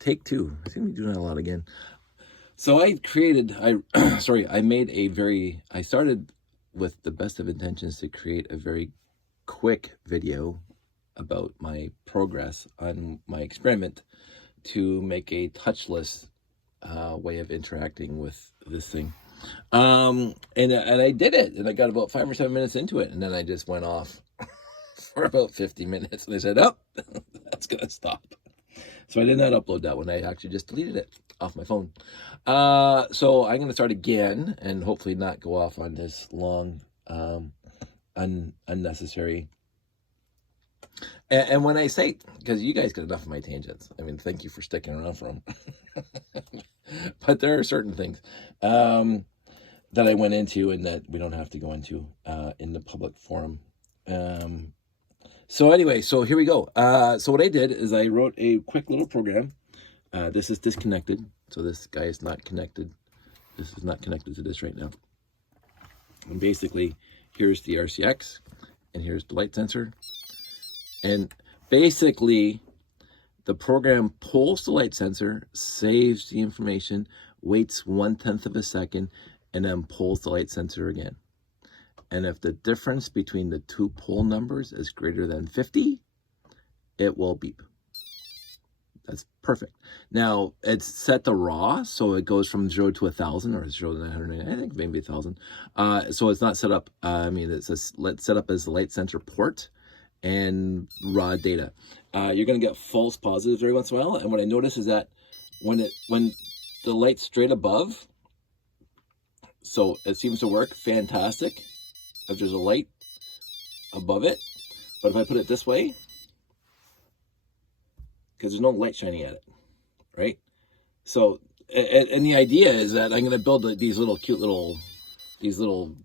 Take two. I seem to be doing that a lot again. So I started with the best of intentions to create a very quick video about my progress on my experiment to make a touchless way of interacting with this thing. And I did it, and I got about 5 or 7 minutes into it, and then I just went off for about 50 minutes, and I said, oh, that's gonna stop. So I did not upload that one. I actually just deleted it off my phone. So I'm going to start again and hopefully not go off on this long, unnecessary. And when I say, because you guys got enough of my tangents, I mean, thank you for sticking around for them. But there are certain things that I went into and that we don't have to go into in the public forum. So anyway, so here we go. So what I did is I wrote a quick little program. This is disconnected. So this guy is not connected. This is not connected to this right now. And basically, here's the RCX, and here's the light sensor. And basically, the program pulls the light sensor, saves the information, waits 1/10 of a second, and then pulls the light sensor again. And if the difference between the two pull numbers is greater than 50, it will beep. That's perfect. Now, it's set to raw, so it goes from 0 to 1,000, or 0 to 999, I think maybe 1,000. So it's not set up, it's set up as the light sensor port and raw data. You're going to get false positives every once in a while, and what I notice is that when the light's straight above, so it seems to work fantastic if there's a light above it. But if I put it this way, because there's no light shining at it, right? So, and the idea is that I'm going to build these little cute little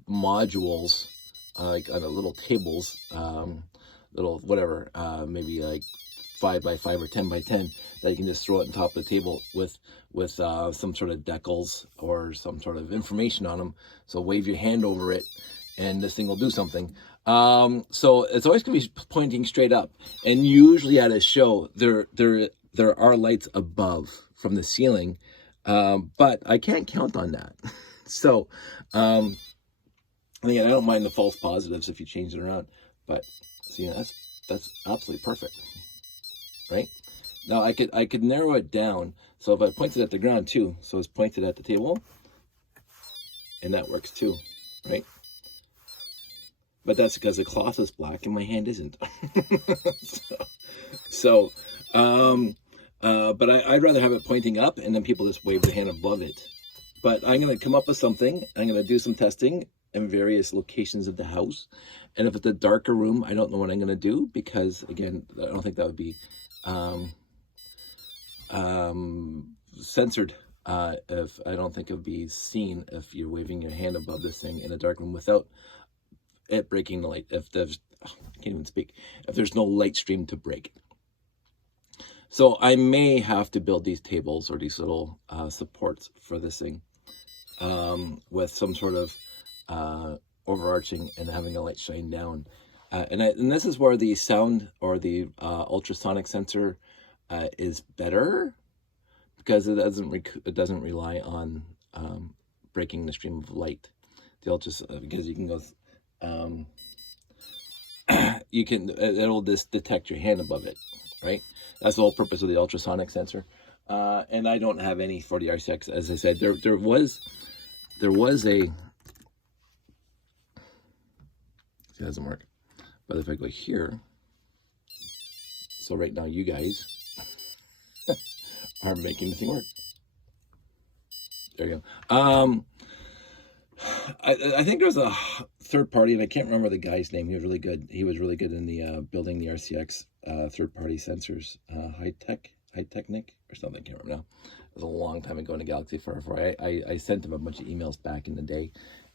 modules, like on little tables, little whatever, maybe like 5 by 5 or 10 by 10, that you can just throw it on top of the table with some sort of decals or some sort of information on them. So wave your hand over it, and this thing will do something. So it's always going to be pointing straight up. And usually at a show, there are lights above from the ceiling, but I can't count on that. So, again, I don't mind the false positives if you change it around. But see, that's absolutely perfect, right? Now I could narrow it down. So if I point it at the ground too, so it's pointed at the table, and that works too, right? But that's because the cloth is black and my hand isn't. But I'd rather have it pointing up, and then people just wave their hand above it. But I'm going to come up with something. I'm going to do some testing in various locations of the house. And if it's a darker room, I don't know what I'm going to do, because, again, I don't think that would be censored. If I don't think it would be seen if you're waving your hand above this thing in a dark room without it breaking the light. If there's, I can't even speak. If there's no light stream to break. So I may have to build these tables or these little supports for this thing with some sort of overarching and having a light shine down. And this is where the sound or the ultrasonic sensor is better, because it doesn't rely on breaking the stream of light. Because you can go. It'll just detect your hand above it, right? That's the whole purpose of the ultrasonic sensor. And I don't have any for the RCX. As I said, there was a, it doesn't work, but if I go here, so right now you guys are making the thing work. There you go. I think there was a third party, and I can't remember the guy's name. He was really good. He was really good in the building the RCX third-party sensors, High Technic or something. I can't remember now. It was a long time ago in the Galaxy 404. I sent him a bunch of emails back in the day,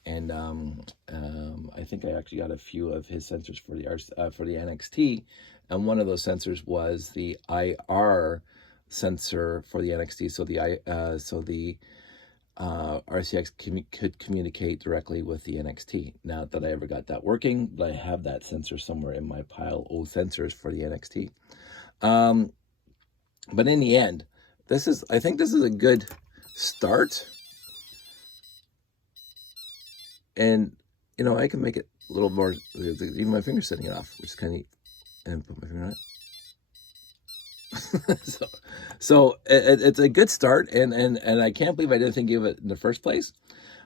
and I think I actually got a few of his sensors for the NXT, and one of those sensors was the IR sensor for the NXT. So the RCX could communicate directly with the NXT. Not that I ever got that working, but I have that sensor somewhere in my pile of sensors for the NXT. But in the end, I think this is a good start. And, you know, I can make it a little more, even my finger's setting it off, which is kind of neat. And put my finger on it. so it's a good start, and I can't believe I didn't think of it in the first place.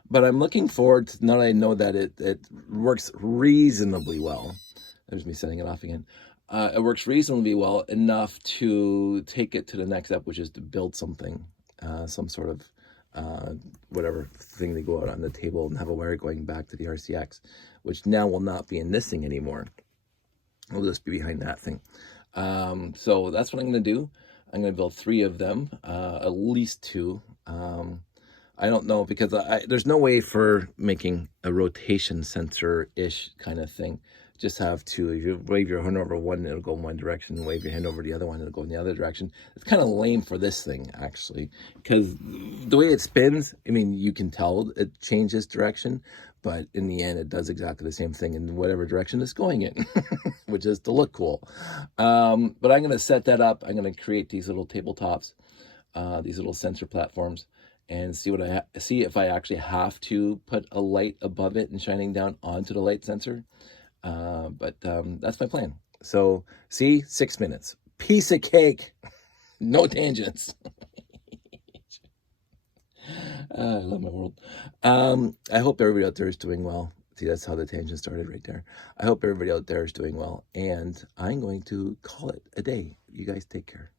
But I'm looking forward to, now that I know that it works reasonably well. There's me setting it off again. It works reasonably well enough to take it to the next step, which is to build something, some sort of whatever thing they go out on the table and have a wire going back to the RCX, which now will not be in this thing anymore. It'll just be behind that thing. So that's what I'm going to do. I'm going to build 3 of them, at least 2. I don't know, because there's no way for making a rotation sensor-ish kind of thing. Just have 2. If you wave your hand over one, it'll go in one direction. Wave your hand over the other one, it'll go in the other direction. It's kind of lame for this thing, actually, because the way it spins, I mean, you can tell it changes direction, but in the end, it does exactly the same thing in whatever direction it's going in, which is to look cool. But I'm going to set that up. I'm going to create these little tabletops, these little sensor platforms, and see if I actually have to put a light above it and shining down onto the light sensor. But that's my plan. So, see, 6 minutes. Piece of cake. No tangents. I love my world. I hope everybody out there is doing well. See, that's how the tangent started right there. I hope everybody out there is doing well. And I'm going to call it a day. You guys take care.